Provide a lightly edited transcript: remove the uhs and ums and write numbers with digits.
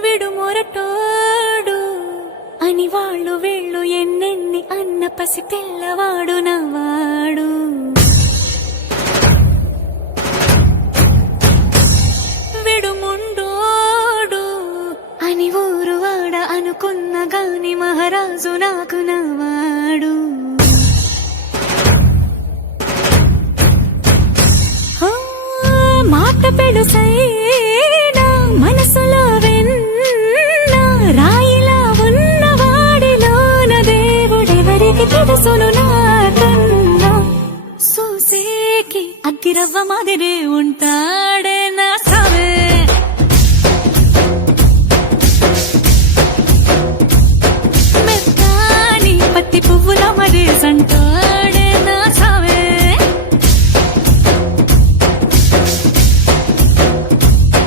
విడుమొరటోడు అని వాళ్ళు వీళ్ళు ఎన్నెన్ని అన్న పసి పిల్లవాడు నవాడు. విడుముండోడు అని ఊరు వాడ అనుకున్న గాని మహారాజు నాకు నవాడు.